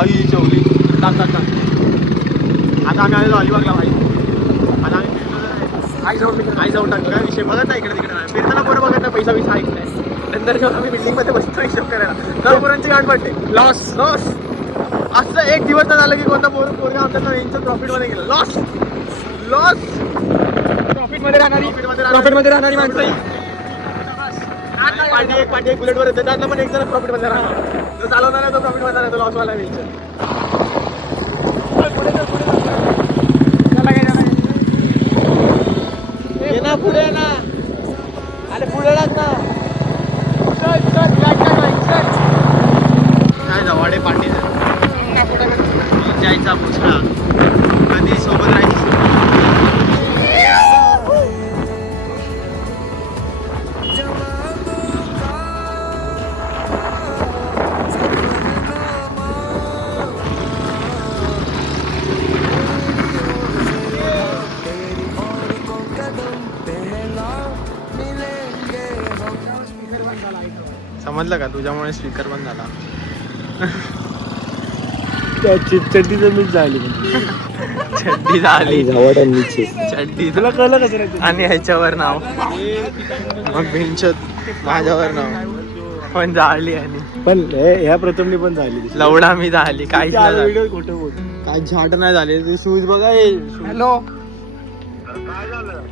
आई चवली टाक आता आम्ही आलेलो अलिबागला भाई. आता आम्ही फिरलो आई जाऊन टाकतो काय विषय बघत नाही इकडे तिकडे फिरताना बरं बघत नाही पैसा ऐक नाही. नंतर जेव्हा आम्ही बिल्डिंगमध्ये बसतो हिशोब करायला तर पोरांची गाठ पडते लॉस असं एक दिवस तर झालं की कोणता पोरगा आमच्या यांचं प्रॉफिटमध्ये गेलं लॉस प्रॉफिटमध्ये राहणारी माणसं पाठी एक बुलेटवर येते त्यातलं पण एक जण प्रॉफिटमध्ये राहणार जो चालवणार आहे तो प्रॉफिटमध्ये राहतो लॉसवाला वेळचं. ना पुढे ना अरे पुढे ना काय जवाडे पाटील जायचा पुचका कधी सोबत राहायची. समजलं का तुझ्यामुळे स्पीकर बंद झाला. त्या चड्डीचं मीच झाली चड्डी तुला कळलं कसं नाही. आणि ह्याच्यावर नाव मग भिंचत माझ्यावर नाव पण जाळली आणि पण ह्या प्रथमने पण झाली लवडा मी झाली काही व्हिडिओ खोटं बोल. काय झाड नाही झाले तू शूज बघा. हॅलो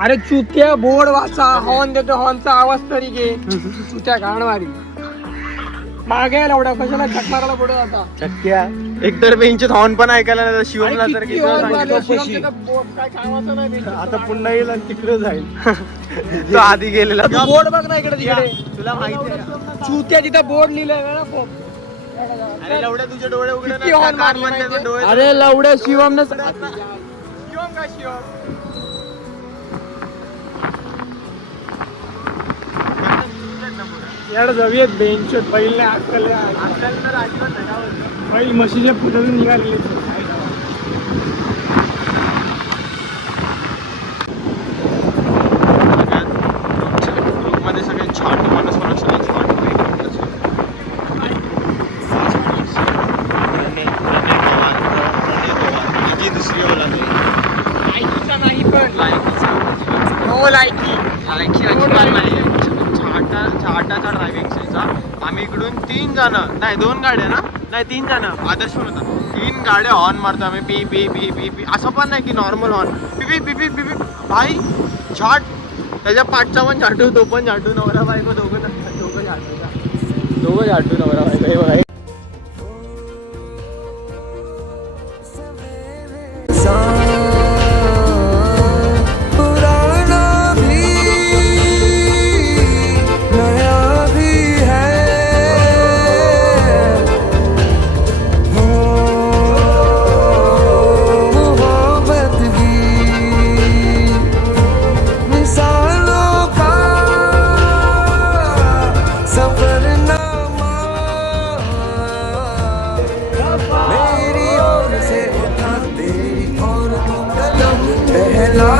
अरे चुत्या बोर्ड वाचा हॉर्न देतो हॉर्नचा आवाज तरी घे चुत्या घाणवारी मागे लावडा कशाला झटणाराला पुढे जाता चक्क्या एकतर बेंचत हॉर्न पण ऐकायला नाही शिवमला तर किती horn वाजले, शिवमचं तर बोर्ड काय कामाचं नाही बेटा. आता पुन्हा येईल आणि तिकडे जाईल. तो आधी गेलेला तू बोर्ड बघ ना इकडे तिकडे तुला माहिती आहे चुत्या तिथं बोर्ड लिहिलंय ना खूप. अरे लवड्या तुझे डोळे उघडे किती horn मारले ना माहितीये? डोळे अरे लवड्या शिवम शिवम का शिवम यार जाऊयात बेंच पहिले पहिली म्हशीच्या पुढे निघालेली. ग्रुपमध्ये सगळे छाट माणूस सगळे छाट जी दुसरी लायकीचा नाही पण लायकीचा नो लायकी अजिबात नाही. छाटाचा ड्रायव्हिंग सेन्सचा आम्ही इकडून 3 जण नाही 2 गाड्या ना नाही 3 जण आदर्श होता 3 गाड्या हॉर्न मारतो आम्ही P P P P P असं पण नाही की normal horn P P P P P P भाई छाट त्याच्या पाठचा पण झाटू तो पण झाटू नवरा बायको दोघं झाटू नवरा बायको हे बघा. मेरी ओर से उठा तेरी ओर तू कदम पहला